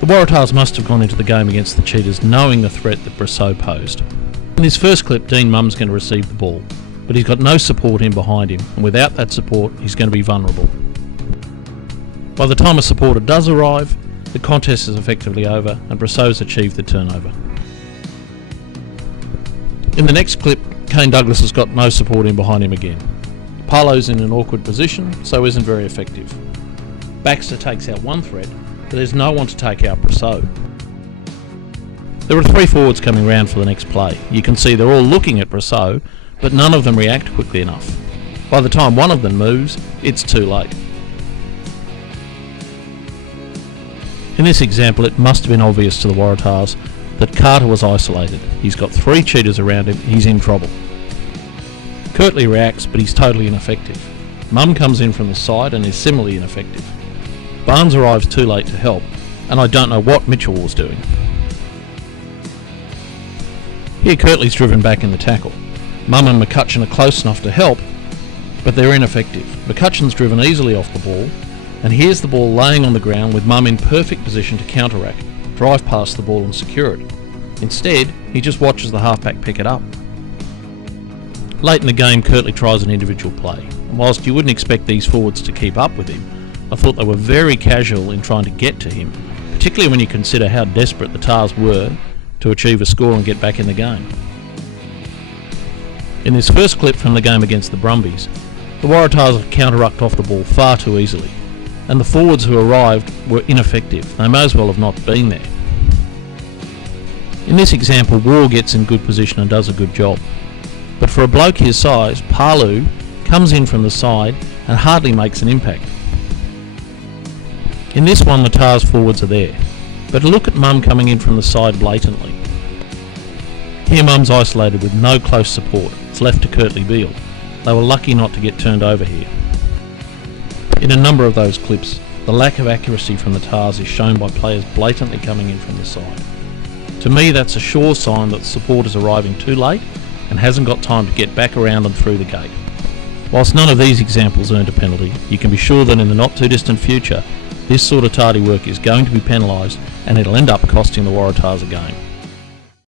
The Waratahs must have gone into the game against the Cheetahs knowing the threat that Brosseau posed. In this first clip, Dean Mum's going to receive the ball, but he's got no support in behind him, and without that support he's going to be vulnerable. By the time a supporter does arrive, the contest is effectively over and Brosseau's achieved the turnover. In the next clip, Kane Douglas has got no support in behind him again. Parlo's in an awkward position, so isn't very effective. Baxter takes out one threat, but there's no one to take out Brosseau. There are three forwards coming round for the next play. You can see they're all looking at Brosseau, but none of them react quickly enough. By the time one of them moves, it's too late. In this example, it must have been obvious to the Waratahs that Carter was isolated. He's got three cheaters around him, he's in trouble. Kirtley reacts, but he's totally ineffective. Mum comes in from the side and is similarly ineffective. Barnes arrives too late to help, and I don't know what Mitchell was doing. Here Kirtley's driven back in the tackle. Mum and McCutcheon are close enough to help, but they're ineffective. McCutcheon's driven easily off the ball, and here's the ball laying on the ground with Mum in perfect position to counter-rack, drive past the ball and secure it. Instead, he just watches the halfback pick it up. Late in the game, Kirtley tries an individual play, and whilst you wouldn't expect these forwards to keep up with him, I thought they were very casual in trying to get to him, particularly when you consider how desperate the Tars were to achieve a score and get back in the game. In this first clip from the game against the Brumbies, the Waratahs have counter-rucked off the ball far too easily, and the forwards who arrived were ineffective. They may as well have not been there. In this example, Waugh gets in good position and does a good job, but for a bloke his size, Parlu comes in from the side and hardly makes an impact. In this one, the Tars forwards are there, but look at Mum coming in from the side blatantly. Here Mum's isolated with no close support. It's left to Kirtley Beale. They were lucky not to get turned over here. In a number of those clips, the lack of accuracy from the Tars is shown by players blatantly coming in from the side. To me, that's a sure sign that the support is arriving too late and hasn't got time to get back around and through the gate. Whilst none of these examples earned a penalty, you can be sure that in the not too distant future, this sort of tardy work is going to be penalised and it'll end up costing the Waratahs a game.